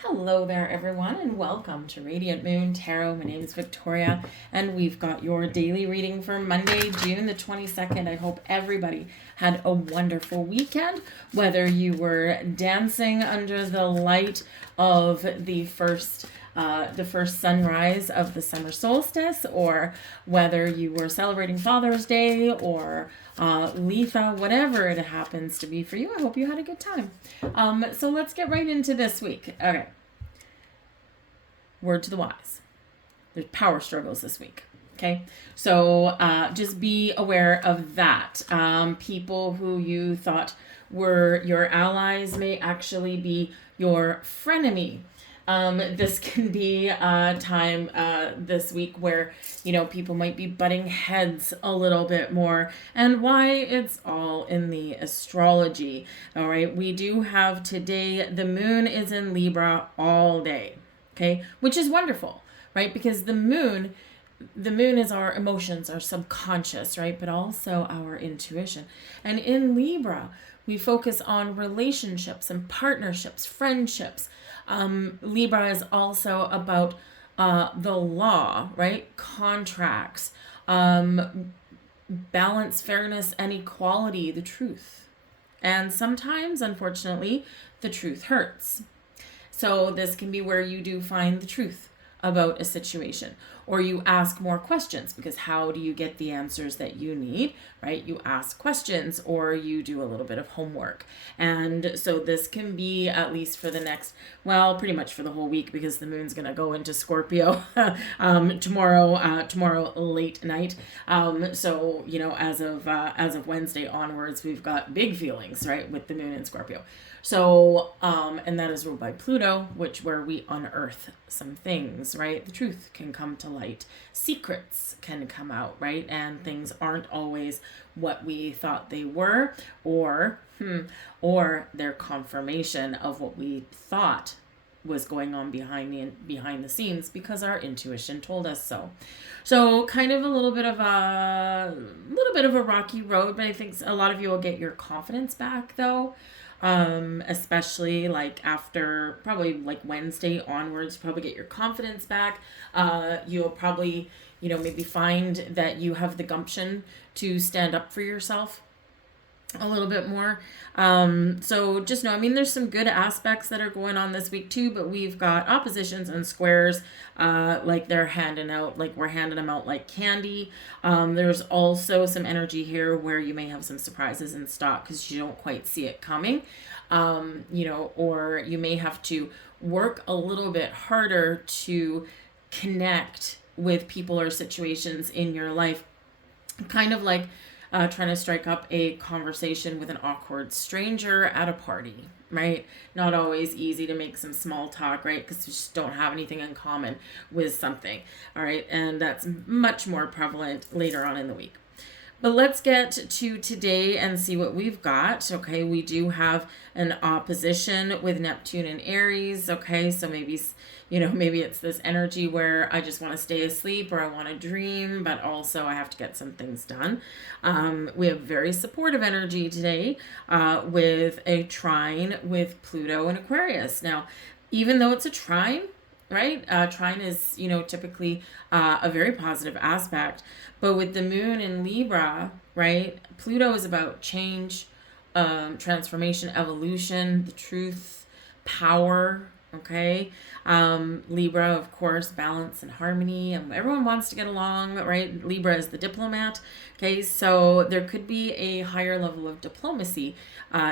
Hello there, everyone, and welcome to Radiant Moon Tarot. My name is Victoria, and we've got your daily reading for Monday, June the 22nd. I hope everybody had a wonderful weekend, whether you were dancing under the light of the first sunrise of the summer solstice, or whether you were celebrating Father's Day or Litha, whatever it happens to be for you. I hope you had a good time. So let's get right into this week. Okay. Word to the wise. There's power struggles this week. Okay. So just be aware of that. People who you thought were your allies may actually be your frenemy. This can be a time this week where, people might be butting heads a little bit more, and why it's all in the astrology. All right. We do have today, the moon is in Libra all day. Okay. Which is wonderful, right? Because the moon is our emotions, our subconscious, right? But also our intuition. And in Libra, we focus on relationships and partnerships, friendships. Libra is also about the law, right? Contracts, balance, fairness, and equality, the truth. And sometimes, unfortunately, the truth hurts. So this can be where you do find the truth about a situation, or you ask more questions, because how do you get the answers that you need, right? You ask questions, or you do a little bit of homework. And so this can be, at least for the next, pretty much for the whole week, because the moon's going to go into Scorpio tomorrow late night. So as of Wednesday onwards, we've got big feelings, right, with the moon in Scorpio. So, and that is ruled by Pluto, where we unearth some things, right? The truth can come to light. Secrets can come out, right? And things aren't always what we thought they were, or they're confirmation of what we thought was going on behind the scenes, because our intuition told us so. So kind of a little bit of a rocky road, but I think a lot of you will get your confidence back, though. Especially like after probably like Wednesday onwards, probably get your confidence back. You'll probably, maybe find that you have the gumption to stand up for yourself a little bit more. So just know, there's some good aspects that are going on this week too, but we've got oppositions and squares, like we're handing them out like candy. There's also some energy here where you may have some surprises in stock because you don't quite see it coming. Or you may have to work a little bit harder to connect with people or situations in your life, kind of like trying to strike up a conversation with an awkward stranger at a party, right? Not always easy to make some small talk, right? Because you just don't have anything in common with something, all right? And that's much more prevalent later on in the week. But let's get to today and see what we've got. Okay, we do have an opposition with Neptune and Aries. Okay, so maybe it's this energy where I just want to stay asleep, or I want to dream, but also I have to get some things done. We have very supportive energy today with a trine with Pluto and Aquarius. Now, even though it's a trine, right? Trine is, typically a very positive aspect. But with the moon in Libra, right? Pluto is about change, transformation, evolution, the truth, power, okay? Libra, of course, balance and harmony. Everyone wants to get along, right? Libra is the diplomat, okay? So there could be a higher level of diplomacy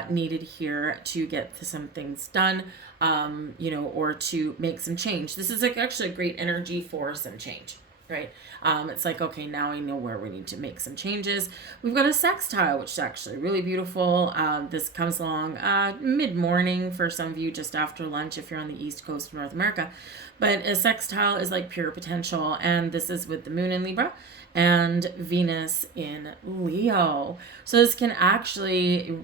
needed here to get some things done, or to make some change. This is actually a great energy for some change, right? It's like, okay, now I know where we need to make some changes. We've got a sextile, which is actually really beautiful. This comes along mid-morning for some of you, just after lunch if you're on the East Coast of North America. But a sextile is like pure potential, and this is with the moon in Libra and Venus in Leo. So this can actually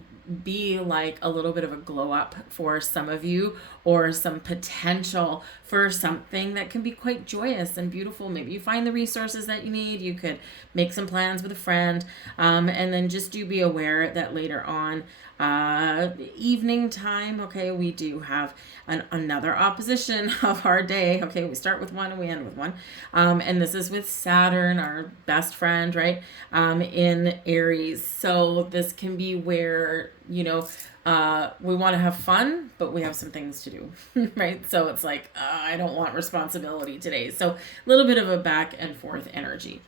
be like a little bit of a glow up for some of you, or some potential for something that can be quite joyous and beautiful. Maybe you find the resources that you need. You could make some plans with a friend, and then just do be aware that later on, evening time, okay, we do have another opposition of our day. Okay, we start with one and we end with one, and this is with Saturn, our best friend, right, in Aries. So this can be where, we want to have fun, but we have some things to do, right? So it's like, I don't want responsibility today. So a little bit of a back and forth energy.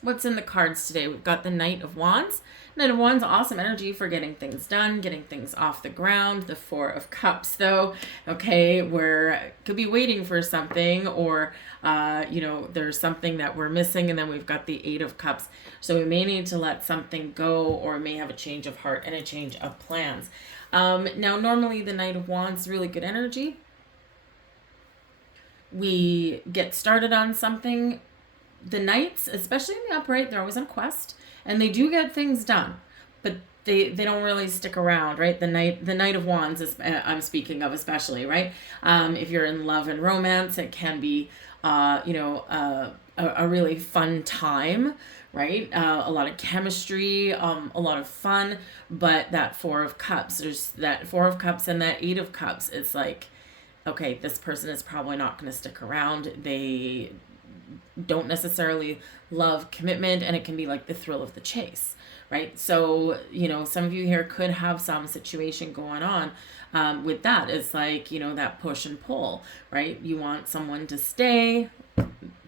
What's in the cards today? We've got the Knight of Wands. Knight of Wands, awesome energy for getting things done, getting things off the ground. The Four of Cups, though, okay, where could be waiting for something, or, there's something that we're missing, and then we've got the Eight of Cups. So we may need to let something go, or may have a change of heart and a change of plans. Now, normally the Knight of Wands is really good energy. We get started on something. The Knights, especially in the upright, they're always on a quest, and they do get things done, but they don't really stick around, right? The Knight of Wands is, I'm speaking of, especially, right? If you're in love and romance, it can be, a really fun time, right? A lot of chemistry, a lot of fun, but that Four of Cups, there's that Four of Cups and that Eight of Cups. It's like, okay, this person is probably not going to stick around. They don't necessarily love commitment, and it can be like the thrill of the chase, right? So, some of you here could have some situation going on with that. It's like, that push and pull, right? You want someone to stay,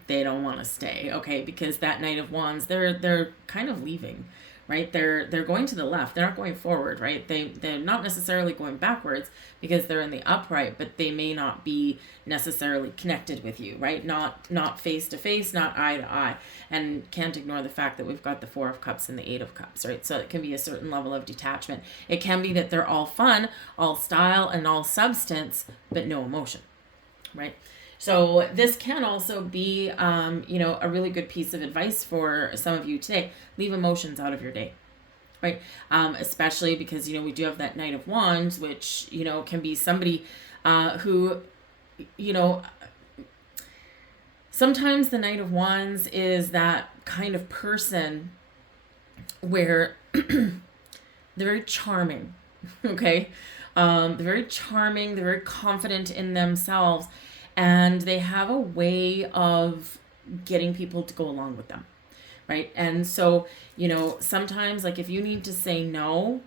they don't want to stay, okay? Because that Knight of Wands, they're kind of leaving, right? They're going to the left. They're not going forward, right? They're not necessarily going backwards because they're in the upright, but they may not be necessarily connected with you, right? Not face to face, not eye to eye. And can't ignore the fact that we've got the Four of Cups and the Eight of Cups, right? So it can be a certain level of detachment. It can be that they're all fun, all style, and all substance, but no emotion, right? So this can also be, a really good piece of advice for some of you today. Leave emotions out of your day, right? Especially because, we do have that Knight of Wands, which, can be somebody who, sometimes the Knight of Wands is that kind of person where they're very charming, okay? They're very charming, they're very confident in themselves, and they have a way of getting people to go along with them, right? And so, sometimes, like, if you need to say no,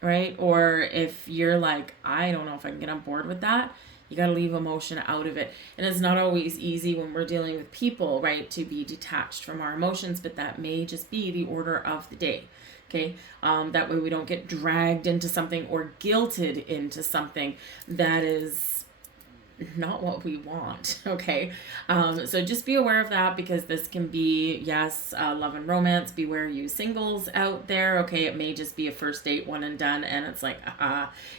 right? Or if you're like, I don't know if I can get on board with that, you got to leave emotion out of it. And it's not always easy when we're dealing with people, right, to be detached from our emotions, but that may just be the order of the day. Okay, that way we don't get dragged into something or guilted into something that is not what we want. Okay, so just be aware of that, because this can be, yes, love and romance. Beware you singles out there. Okay, it may just be a first date, one and done, and it's like,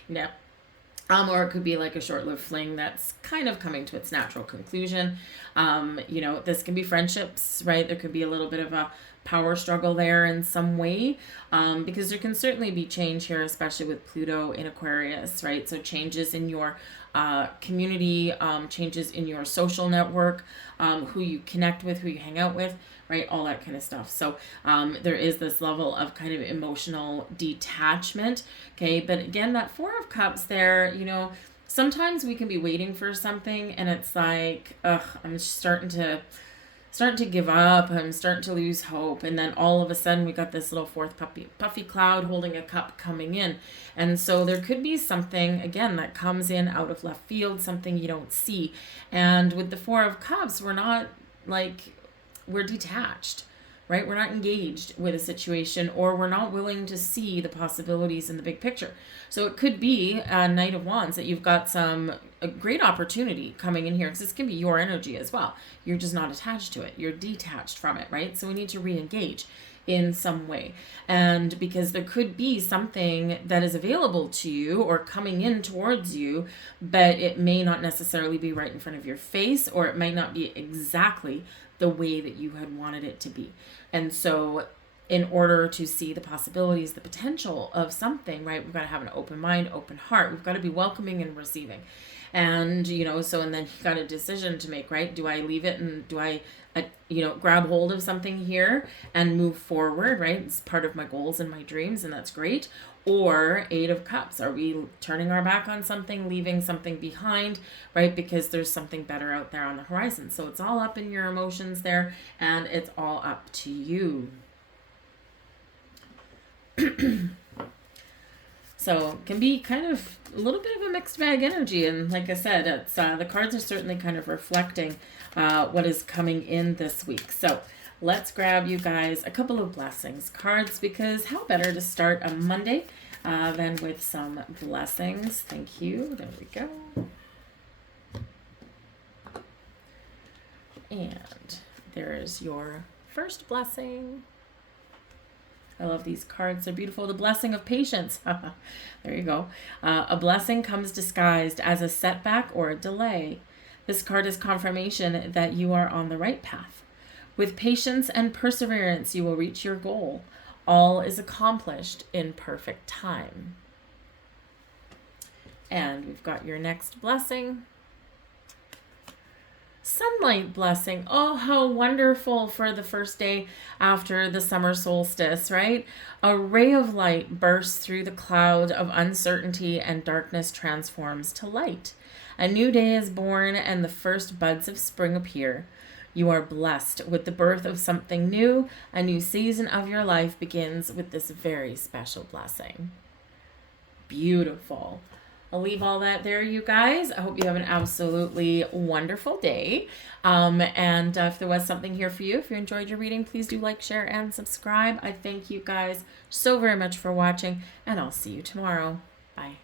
no. Or it could be like a short-lived fling that's kind of coming to its natural conclusion. This can be friendships, right? There could be a little bit of a power struggle there in some way, because there can certainly be change here, especially with Pluto in Aquarius, right? So changes in your community, changes in your social network, who you connect with, who you hang out with, right? All that kind of stuff. So there is this level of kind of emotional detachment, okay? But again, that Four of Cups there, sometimes we can be waiting for something, and it's like, I'm starting to give up. I'm starting to lose hope. And then all of a sudden we got this little fourth puffy cloud holding a cup coming in. And so there could be something, again, that comes in out of left field, something you don't see. And with the Four of Cups, we're detached, right? We're not engaged with a situation, or we're not willing to see the possibilities in the big picture. So it could be a Knight of Wands that you've got a great opportunity coming in here, because this can be your energy as well. You're just not attached to it. You're detached from it, right? So we need to re-engage. in some way. And because there could be something that is available to you or coming in towards you, but it may not necessarily be right in front of your face, or it might not be exactly the way that you had wanted it to be. And so in order to see the possibilities, the potential of something, right, we've got to have an open mind, open heart. We've got to be welcoming and receiving. And, so, and then you got a decision to make, right? Do I leave it and do I, grab hold of something here and move forward, right? It's part of my goals and my dreams, and that's great. Or Eight of Cups. Are we turning our back on something, leaving something behind, right? Because there's something better out there on the horizon. So it's all up in your emotions there, and it's all up to you. So it can be kind of a little bit of a mixed bag energy. And like I said, it's the cards are certainly kind of reflecting what is coming in this week. So let's grab you guys a couple of blessings cards, because how better to start a Monday than with some blessings. Thank you. There we go. And there's your first blessing. I love these cards. They're beautiful. The blessing of patience. There you go. A blessing comes disguised as a setback or a delay. This card is confirmation that you are on the right path. With patience and perseverance, you will reach your goal. All is accomplished in perfect time. And we've got your next blessing. Sunlight blessing. Oh, how wonderful for the first day after the summer solstice, right? A ray of light bursts through the cloud of uncertainty, and darkness transforms to light. A new day is born, and the first buds of spring appear. You are blessed with the birth of something new. A new season of your life begins with this very special blessing. Beautiful. I'll leave all that there, you guys. I hope you have an absolutely wonderful day. And if there was something here for you, if you enjoyed your reading, please do like, share, and subscribe. I thank you guys so very much for watching, and I'll see you tomorrow. Bye.